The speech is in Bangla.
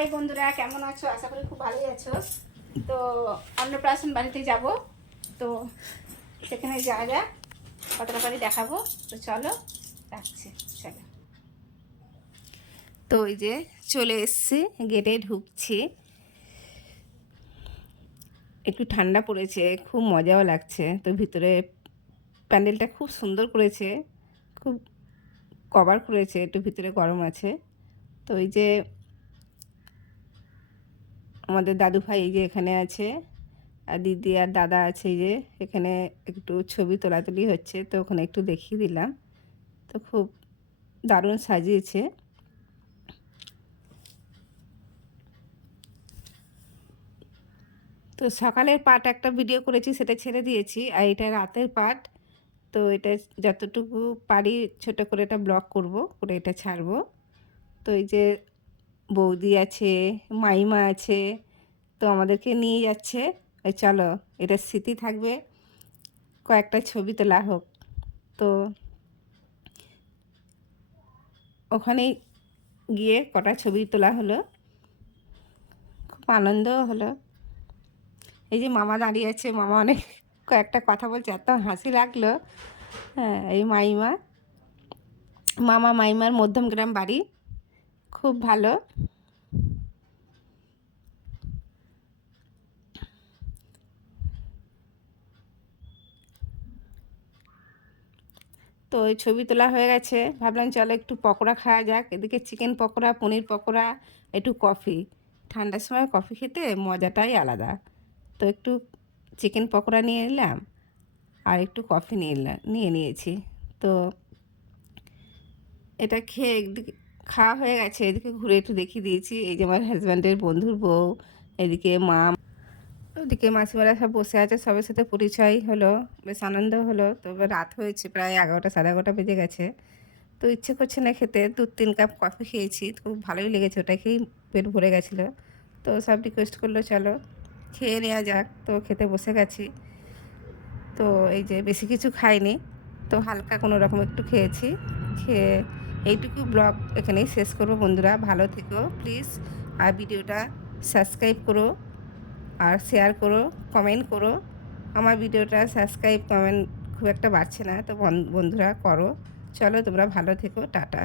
হাই বন্ধুরা, কেমন আছো? আশা করি খুব ভালোই আছো। তো অন্নপ্রাশন বাড়িতে যাব, তো সেখানে যাওয়া যাক, কতটা বাড়ি দেখাবো। তো চলো, রাখছি। চলো, তো ওই যে চলে এসছি, গেটে ঢুকছি। একটু ঠান্ডা পড়েছে, খুব মজাও লাগছে। তো ভিতরে প্যান্ডেলটা খুব সুন্দর করেছে, খুব কভার করেছে, একটু ভিতরে গরম আছে। তো ওই যে আমাদের দাদু ভাই এই যে এখানে আছে, আর দিদি আর দাদা আছে, এই যে এখানে একটু ছবি তোলাতুলি হচ্ছে, তো ওখানে একটু দেখিয়ে দিলাম। তো খুব দারুণ সাজিয়েছে। তো সকালের পার্ট একটা ভিডিও করেছি, সেটা ছেড়ে দিয়েছি, আর এটা রাতের পার্ট। তো এটা যতটুকু পারি ছোট করে এটা ব্লগ করব, করে এটা ছাড়বো। তো এই যে বৌদি আছে, মাইমা আছে, তো আমাদেরকে নিয়ে যাচ্ছে। ওই চলো, এটা স্মৃতি থাকবে, কয়েকটা ছবি তোলা হোক। তো ওখানে গিয়ে কটা ছবি তোলা হলো, খুব আনন্দও হলো। এই যে মামা দাঁড়িয়ে আছে, মামা অনেক কয়েকটা কথা বলছে, এত হাসি লাগলো। হ্যাঁ, এই মাইমা, মামা মাইমার মধ্যমগ্রাম বাড়ি, খুব ভালো। তো ওই ছবি তোলা হয়ে গেছে, ভাবলাম চলো একটু পকোড়া খাওয়া যাক। এদিকে চিকেন পকোড়া, পনির পকোড়া, একটু কফি। ঠান্ডার সময় কফি খেতে মজাটাই আলাদা। তো একটু চিকেন পকোড়া নিয়ে নিলাম, আর একটু কফি নিয়ে নিয়েছি। তো এটা খেয়ে একদিকে খাওয়া হয়ে গেছে, এদিকে ঘুরে একটু দেখিয়ে দিয়েছি। এই যে আমার হাজব্যান্ডের বন্ধুর বউ, এদিকে মা, ওদিকে মাসিমারা সব বসে আছে, সবার সাথে পরিচয় হলো, বেশ আনন্দ হলো। তবে রাত হয়েছে, প্রায় 11টা 11:30 বেজে গেছে। তো ইচ্ছে করছে না খেতে, 2-3 কাপ কফি খেয়েছি, খুব ভালোই লেগেছে, ওটা খেয়েই পেট ভরে গেছিলো। তো সব রিকোয়েস্ট করলো চলো খেয়ে নেওয়া যাক, তো খেতে বসে গেছি। তো এই যে বেশি কিছু খাইনি, তো হালকা কোনো রকম একটু খেয়েছি। খেয়ে এইটুকু ব্লগ এখানেই শেষ করবো। বন্ধুরা ভালো থেকো প্লিজ, আর ভিডিওটা সাবস্ক্রাইব করো, আর শেয়ার করো, কমেন্ট করো। আমার ভিডিওটা সাবস্ক্রাইব কমেন্ট খুব একটা বাড়ছে না, তো বন্ধুরা করো। চলো, তোমরা ভালো থেকো, টাটা।